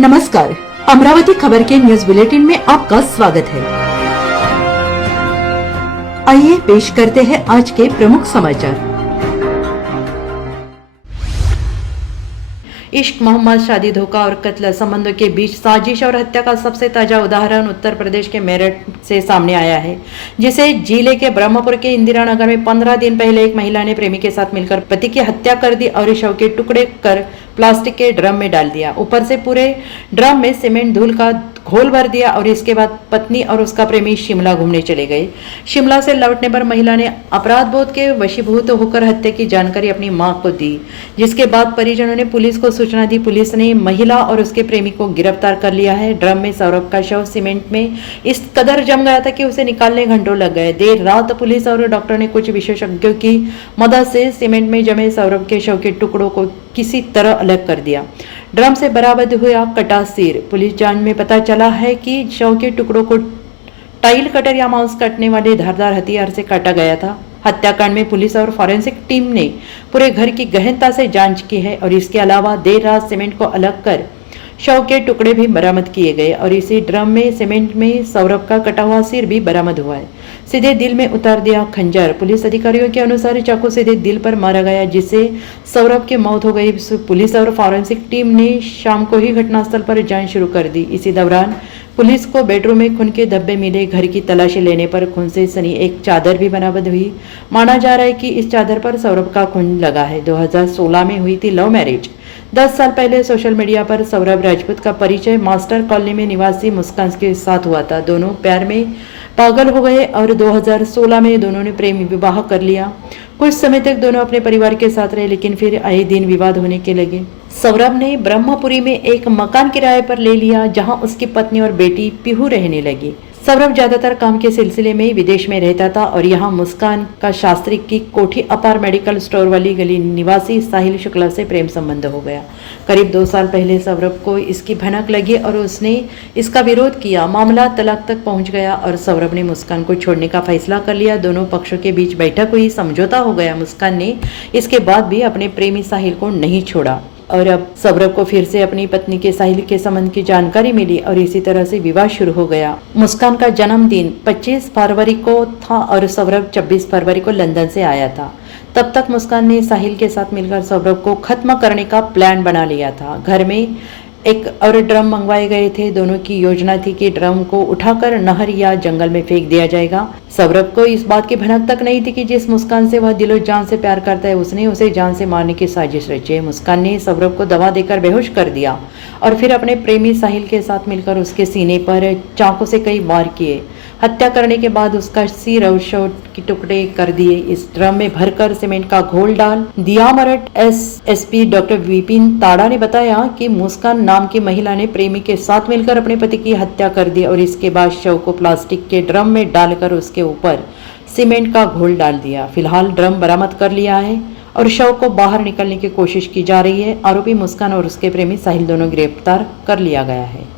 नमस्कार, अमरावती खबर के न्यूज बुलेटिन में आपका स्वागत है। आइए पेश करते हैं आज के प्रमुख समाचार। इश्क, मोहम्मद, शादी, धोखा और कत्ल संबंधों के बीच साजिश और हत्या का सबसे ताजा उदाहरण उत्तर प्रदेश के मेरठ से सामने आया है, जिसे जिले के ब्रह्मपुर के इंदिरा नगर में 15 दिन पहले एक महिला ने प्रेमी के साथ मिलकर पति की हत्या कर दी और शव के टुकड़े कर प्लास्टिक के ड्रम में डाल दिया। ऊपर से पूरे ड्रम में सीमेंट धूल का घोल भर दिया और इसके बाद पत्नी और उसका प्रेमी शिमला घूमने चले गए। शिमला से लौटने पर महिला ने अपराध बोध के वशीभूत होकर हत्या की जानकारी अपनी मां को दी, जिसके बाद परिजनों ने पुलिस को सूचना दी। पुलिस ने महिला और उसके प्रेमी को गिरफ्तार कर लिया है। ड्रम में सौरभ का शव सीमेंट में इस कदर जम गया था कि उसे निकालने घंटों लग गए। देर रात पुलिस और डॉक्टर ने कुछ विशेषज्ञों की मदद से सीमेंट में जमे सौरभ के शव के टुकड़ों को किसी तरह अलग कर दिया। ड्रम से बरामद हुआ कटा सिर। पुलिस जांच में पता चला है कि शव के टुकड़ों को टाइल कटर या मांस काटने वाले धारदार हथियार से काटा गया था। हत्याकांड में पुलिस और फॉरेंसिक टीम ने पूरे घर की गहनता से जांच की है और इसके अलावा देर रात सीमेंट को अलग कर शव के टुकड़े भी बरामद किए गए और इसी ड्रम में सीमेंट में सौरभ का कटा हुआ सिर भी बरामद हुआ है। सीधे दिल में उतार दिया खंजर। पुलिस अधिकारियों के अनुसार चाकू सीधे दिल पर मारा गया, जिससे सौरभ की मौत हो गई। पुलिस और फॉरेंसिक टीम ने शाम को ही घटनास्थल पर जांच शुरू कर दी। इसी दौरान पुलिस को बेडरूम में खून के धब्बे मिले। घर की तलाशी लेने पर खून से सनी एक चादर भी बरामद हुई। माना जा रहा है कि इस चादर पर सौरभ का खून लगा है। 2016 में हुई थी लव मैरिज। 10 साल पहले सोशल मीडिया पर सौरभ राजपूत का परिचय मास्टर कॉलोनी में निवासी मुस्कान के साथ हुआ था। दोनों प्यार में पागल हो गए और 2016 में दोनों ने प्रेम विवाह कर लिया। कुछ समय तक दोनों अपने परिवार के साथ रहे, लेकिन फिर आए दिन विवाद होने के लगे। सौरभ ने ब्रह्मपुरी में एक मकान किराए पर ले लिया, जहां उसकी पत्नी और बेटी पीहू रहने लगी। सौरभ ज्यादातर काम के सिलसिले में विदेश में रहता था और यहाँ मुस्कान का शास्त्री की कोठी अपार मेडिकल स्टोर वाली गली निवासी साहिल शुक्ला से प्रेम संबंध हो गया। करीब 2 साल पहले सौरभ को इसकी भनक लगी और उसने इसका विरोध किया। मामला तलाक तक पहुंच गया और सौरभ ने मुस्कान को छोड़ने का फैसला कर लिया। दोनों पक्षों के बीच बैठक हुई, समझौता हो गया। मुस्कान ने इसके बाद भी अपने प्रेमी साहिल को नहीं छोड़ा और अब सौरभ को फिर से अपनी पत्नी के साहिल के संबंध की जानकारी मिली और इसी तरह से विवाह शुरू हो गया। मुस्कान का जन्मदिन 25 फरवरी को था और सौरभ 26 फरवरी को लंदन से आया था। तब तक मुस्कान ने साहिल के साथ मिलकर सौरभ को खत्म करने का प्लान बना लिया था। घर में एक और ड्रम मंगवाए गए थे। दोनों की योजना थी कि ड्रम को उठाकर नहर या जंगल में फेंक दिया जाएगा। सौरभ को इस बात की भनक तक नहीं थी कि जिस मुस्कान से वह दिलो जान से प्यार करता है, उसने उसे जान से मारने की साजिश रची है। मुस्कान ने सौरभ को दवा देकर बेहोश कर दिया और फिर अपने प्रेमी साहिल के साथ मिलकर उसके सीने पर चाकू से कई वार किए। हत्या करने के बाद उसका सिर और शव के टुकड़े कर दिए। इस ड्रम में भरकर सीमेंट का घोल डाल दिया। मेरठ एसएसपी डॉक्टर विपिन ताड़ा ने बताया कि मुस्कान नाम की महिला ने प्रेमी के साथ मिलकर अपने पति की हत्या कर दी और इसके बाद शव को प्लास्टिक के ड्रम में डालकर उसके ऊपर सीमेंट का घोल डाल दिया। फिलहाल ड्रम बरामद कर लिया है और शव को बाहर निकालने की कोशिश की जा रही है। आरोपी मुस्कान और उसके प्रेमी साहिल दोनों गिरफ्तार कर लिया गया है।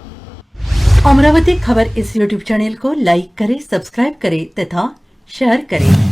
अमरावती खबर इस यूट्यूब चैनल को लाइक करें, सब्सक्राइब करें तथा शेयर करें।